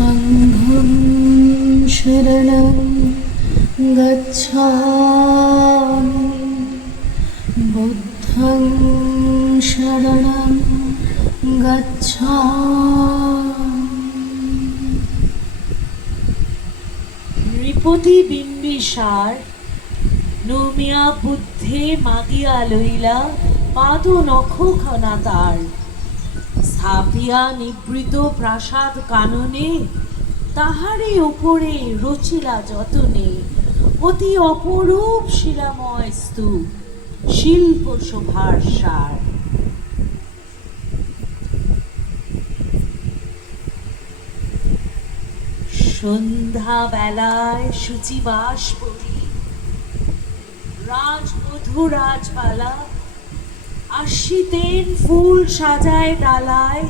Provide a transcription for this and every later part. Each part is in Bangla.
संघं शरणं गच्छामि बुद्धं शरणं गच्छामि। নৃপতি বিম্বিসার নমিয়া বুদ্ধে মাগিয়া লইলা পাদ নখ খানা তার স্থাপিয়া নিবৃত প্রাসাদ কাননে তাহারে উপরে রচিলা যতনে অতি অপরূপ শিলাময় স্তূপ শিল্প শোভার সার। সন্ধ্যা বেলায় শুচিবাস পরি রাজবধূ রাজবালা আসিতেন ফুল সাজায় ডালায়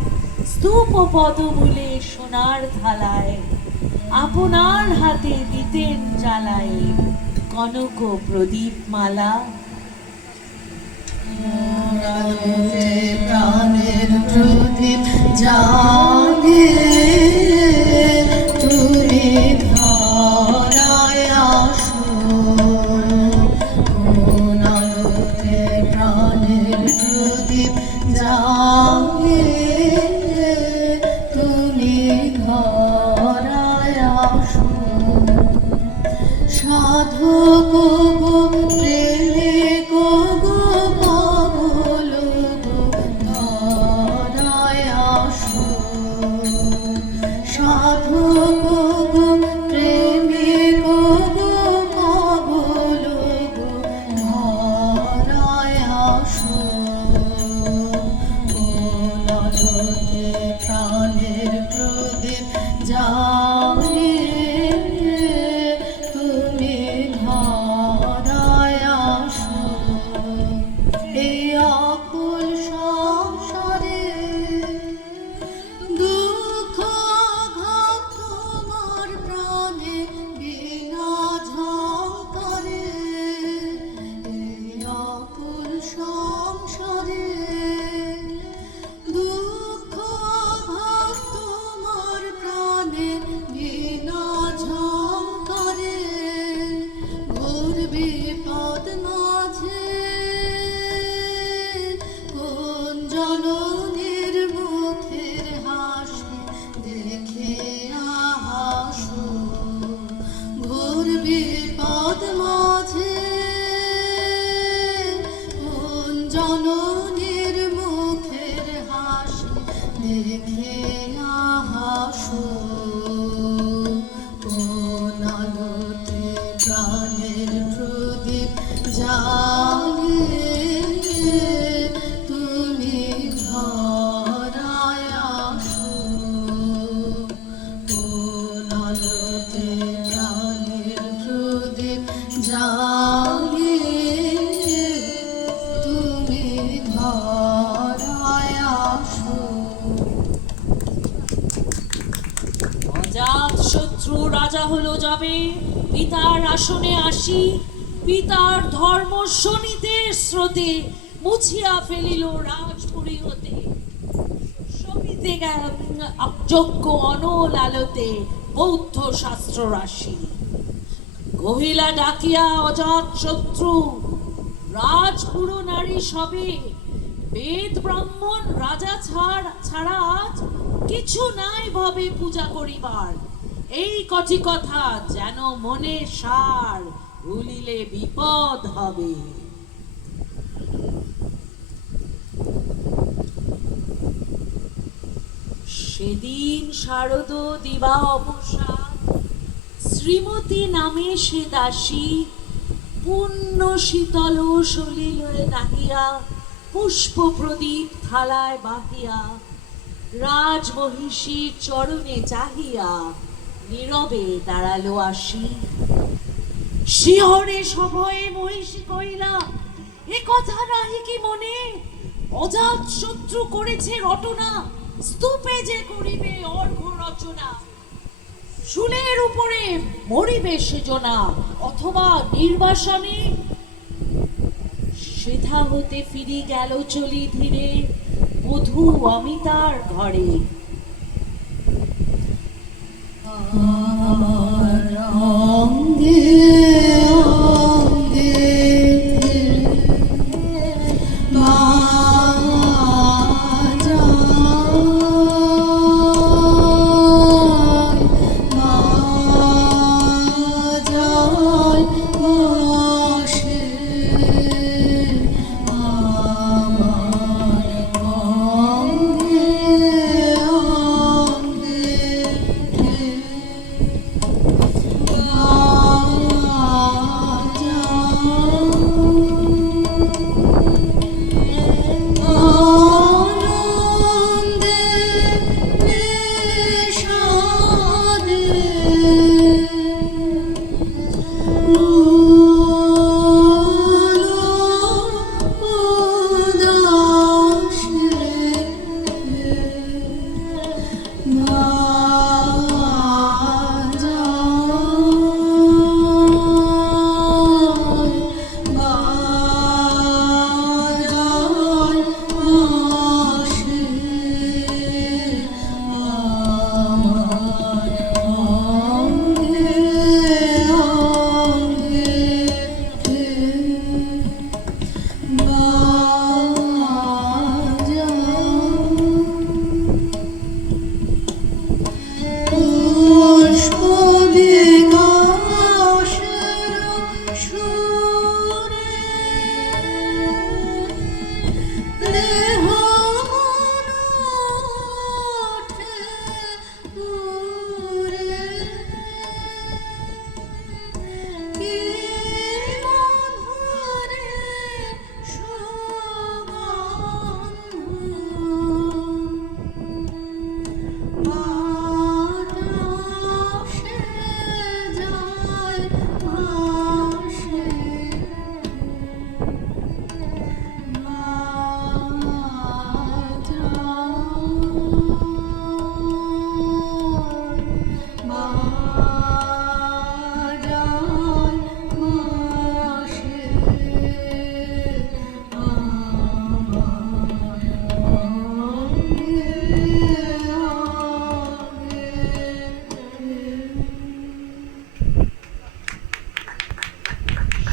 স্তূপ পদমূলে সোনার থালায় আপনার হাতে দিতেন জ্বালায় কনক প্রদীপ মালা। প্রাণের প্রদীপ জাগে তুমি ধরায় আসো, কোন আলোতে প্রাণের প্রদীপ জাগে তুমি ধরায় আসো। সাধক গো প্রেমে গো গো পাগল গো ধরায় আসো। সাধক গো প্রেমে গো গো পাগল গো ধরায় আসো। কোন আলোতে প্রাণের প্রদীপ জাগে তুমি ধরায় আসো। এই আকুল সংসারে দুঃখ আঘাত তোমার প্রাণে বিনা ঝঙ্কারে। এই আকুল সংসারে দুঃখ আঘাত তোমার প্রাণে বিনা ঝঙ্কারে। ঘোর বিপদ মাঝে কোন জননীর মুখের হাসি দেখে হাসো। ঘোর বিপদ মাঝে কোন জননীর মুখের হাসি দেখে হাসো। কোন আলোতে প্রাণের প্রদীপ জাগে তুমি ধরায় আসো। কোন আলোতে প্রাণের প্রদীপ জাগে তুমি ধরায় আসো। অজাত শত্রু রাজা হলো যাবে পিতার আসনে আসি পিতার ধর্ম শনিতে স্রোতে মুছিয়া ফেলিল রাজপুরী হতে সমিতে যজ্ঞ অনল আলোতে বৌদ্ধ শাস্ত্র রাশি গহিলা ডাকিয়া অজাত শত্রু রাজপুরো নারী সবে বেদ ব্রাহ্মণ রাজা ছাড়া আজ কিছু নাই ভাবে পূজা করিবার। এই কটি কথা যেন মনে সার ভুলিলে বিপদ হবে। সেদিন শারদ দিবা অবসাদ শ্রীমতী নামে সে দাসী পুণ্য শীতল সলিলে নাহিয়া পুষ্প প্রদীপ থালায় বাহিয়া রাজমহিষীর চরণে চাহিয়া নীরবে দাঁড়ালো আসি। শিহরে সভয়ে মহিষী কইলা এ কথা নাহি কি মনে অজাত শত্রু করেছে রটনা স্তূপে যে করিবে অর্ঘ্য রচনা। শুলের উপরে মরিবে সেজনা অথবা নির্বাসনে। সেথা হতে ফিরি গেল চলি ধীরে বধূ অমিতার ঘরে। আমার অঙ্গে অঙ্গে বাজায় বসে আমার অঙ্গে আনন্দে বিষাদে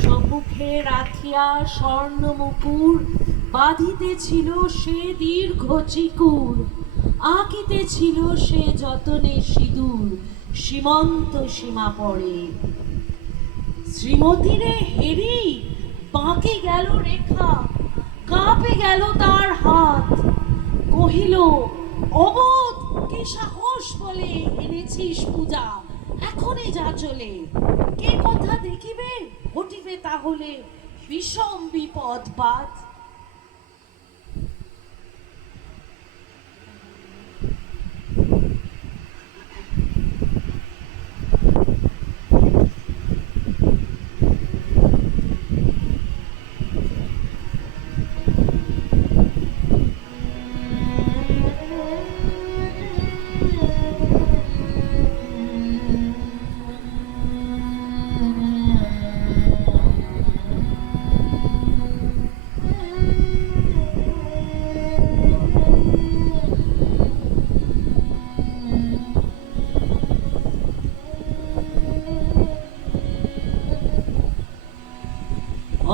সম্মুখে রাখিয়া স্বর্ণ মুকুর বাঁধিতেছিল সে দীর্ঘ চিকুর, আঁকিতেছিল সে যতনে সিঁদুর সীমন্ত সীমা পড়ে। শ্রীমতীরে হেরি বাঁকে গেল রেখা, কাঁপে গেল তার হাত, কহিল অবোধ কি সাহস বলে এনেছিস পূজা, এখনই যা চলে, কে কথা দেখিবে ঘটিবে তাহলে বিষম বিপদ বাদ।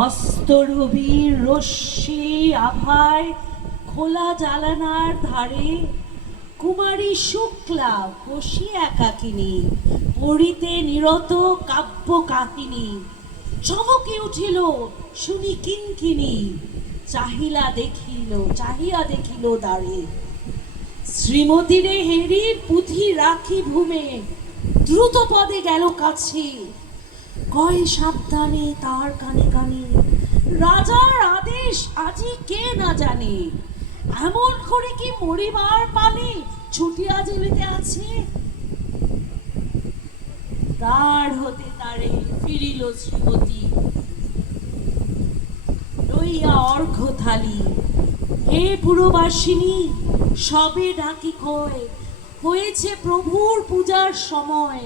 অস্তরবীর রশ্মি আভায় খোলা জালানার ধারে কুমারী শুক্লা বসি একাকিনী পড়িতে নিরত কাব্য কাহিনী। চমকে উঠিল শুনি কিনকিনি, চাহিয়া দেখিল দ্বারে। শ্রীমতীরে হেরি পুঁথি রাখি ভূমে, দ্রুত পদে গেল কাছে, কয় সাবধানে তার কানে কানে, রাজার আদেশ আজি কে না জানে, এমন করে কি মরিবার পানে ছুটিয়া জেলিতে আছে। তার হতে তারে ফিরিল শ্রীমতী, লইয়া অর্ঘ্য থালি। হে পুরবাসিনী সবে ডাকি কয়, হয়েছে প্রভুর পূজার সময়।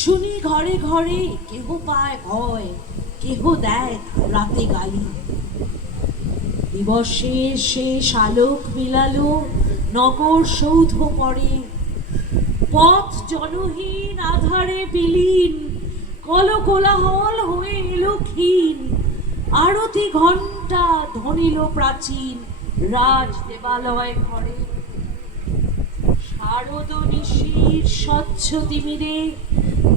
শুনি ঘরে ঘরে কেহ পায় ভয়, কেহ দেয় রাতে গালি। দিবসে শেষ আলোক মিলালো নগর সৌধ পরে, পথ জনহীন আধারে বিলীন, কলকোলাহল হয়ে এলো ক্ষীণ, আরতি ঘণ্টা ধ্বনিল প্রাচীন রাজ দেবালয় ঘরে। শারদ নিশির স্বচ্ছ তিমিরে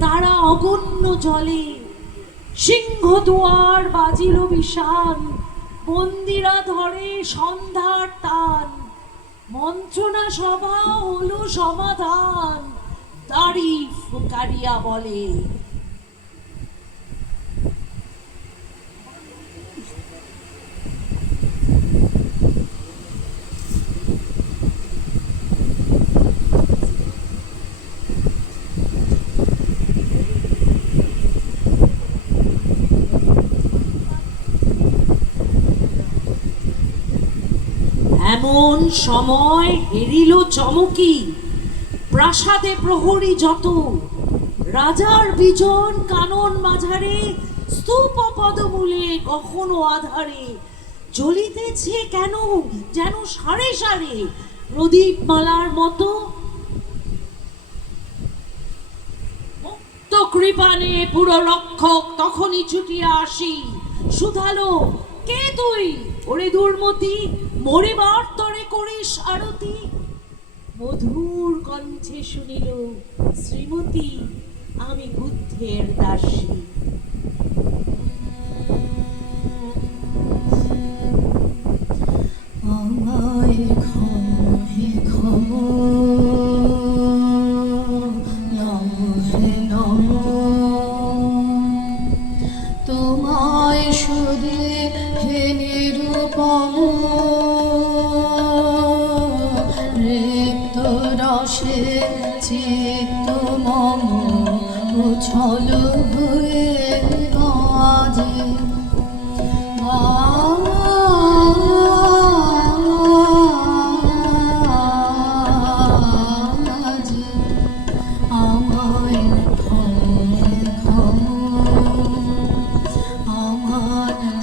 তারা অগণ্য জলে, সিংহ দুয়ার বাজিল বিষান, মন্দিরা ধরে সন্ধ্যার টান, মন্ত্রণা সভা হলো সমাধান, দাড়ি ফুকারিয়া বলে। এমন সময় হেরিল চমকি, প্রাসাদে প্রহরী যত, রাজার বিজন কানন মাঝারে, স্তূপ পদমূলে কখনো আধারে, জ্বলিতেছে কেন যেন সারে সারে প্রদীপ মালার মতো। মুক্ত কৃপানে পুরো রক্ষক তখনই ছুটিয়া আসি, শুধালো কে তুই ওরে দুর্মতি, মরিবার তরে করিস আরতি। মধুর কণ্ঠে শুনিল শ্রীমতী আমি বুদ্ধের দাসী। আমায় ক্ষমা হে ক্ষমা, নমো হে নমো, তোমায় শুধে হে নিরূপম, রিক্ত রসে চিত্ত মম উছল হয়ে বাজে।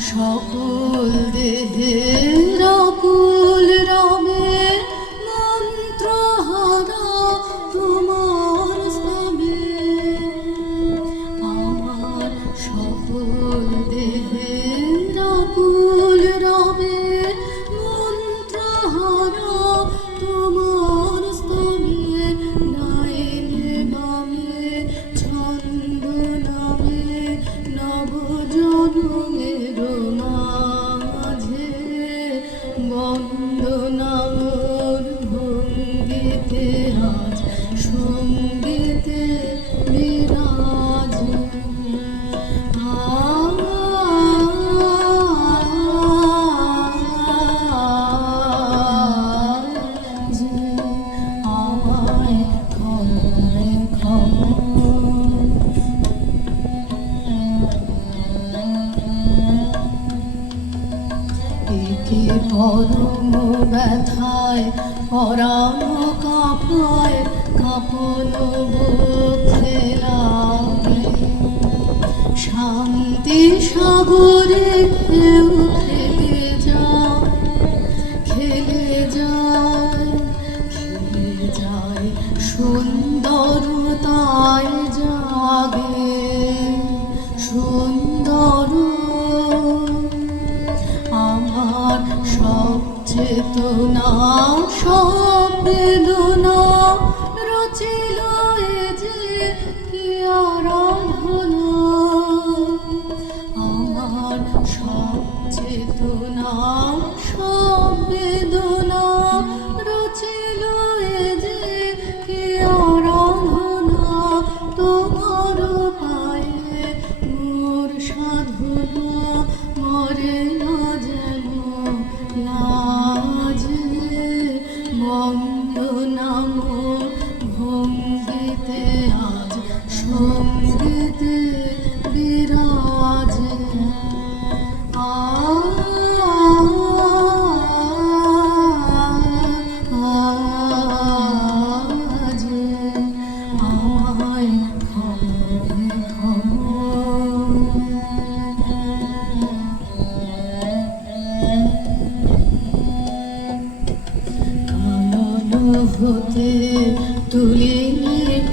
সকল দেহের অকুল রবে মন্ত্রহারা তোমার স্তবে, আমার সকল দেহের অকুল রবে মন্ত্রহারা তোমার স্তবে। নাইলে বামে ছন্দ নামে নব জনমের মাঝে, বন্দনামর ভঙ্গিতে আজ সঙ্গীতে বিরাজ। আমায় ক্ষমা ক্ষমা, একে পরম ব্যথায় পরাণ কাঁপায়, কাঁপন বুকে লাগে। শান্তি সাগরে ঢেউ খেলে যায়, খেলে যায়, খেলে যায়, সুন্দরতায় জাগে সুন্দর। আমার সব চেতনা সব বেদনা রচিল এ যে কি আরাধনা। আমার সব চেতনা সব বেদনা রচিল এ যে কি আরাধনা। তোমার পায়ে মোর সাধনা মরে না যেন লাজে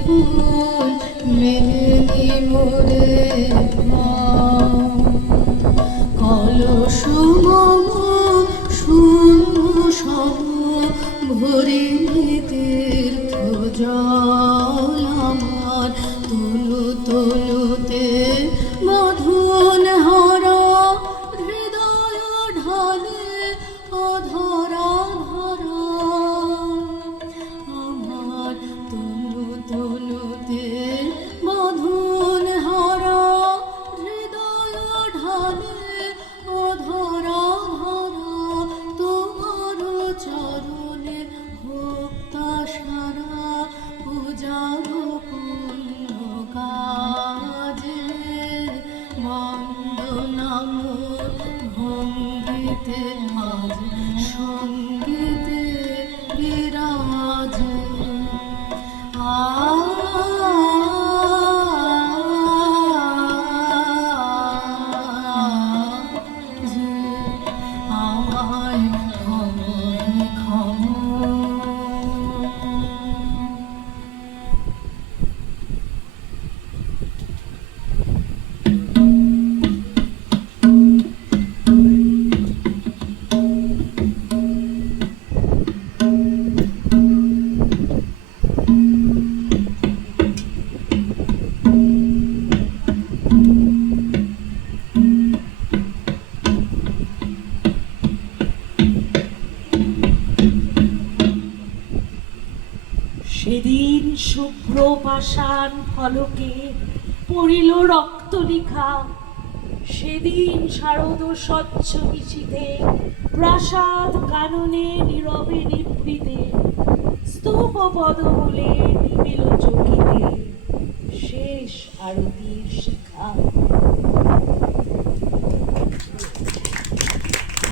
ফুল মেলেনি মোরে কলস মম শূন্য সম ভরিনি তীর্থ জল আমার তনু তনুতে মধুন হারা হৃদয় ঢালে অধরা ধরা আমার তনু তনুতে মধুন হারা হৃদয় ঢালে অধরা ধরা তোমার চরণে ভক্তা সারা পূজার পুণ্য কাজে বন্দনাম ভঙ্গিতে আজ সঙ্গীতে বিরাজে আমায় খবর খবর সেদিন শুভ্র পাষাণ ফলকে পড়িল রক্তলিখা, সেদিন শারদ স্বচ্ছ বিচিতে প্রাসাদ কাননে নীরবে নিভৃতে স্তূপ পদমূলে নিবিল